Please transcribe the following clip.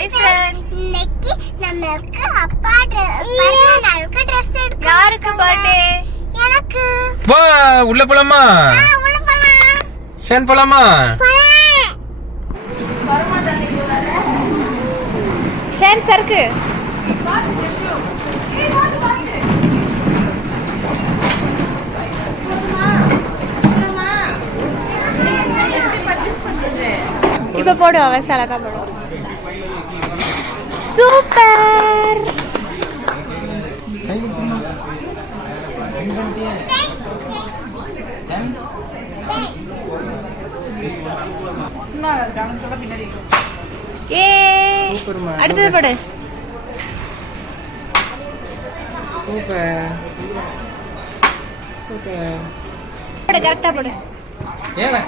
Hi friends. இன்னைக்கு நமக்கு அப்பா பிறந்தநாளுக்கு Dress எடுக்க. யாருக்கு பர்த்டே? எனக்கு. வா உள்ள போலாமா? உள்ள போலாம். சேன் போலாமா? ஷேன் சருக்கு. இப்ப போடுவா வசலக்கா போடுவா. சூப்பர். ஏ அடுத்தது போடு. சூப்பர் சூப்பர் போடு கரெக்டா போடு. ஏல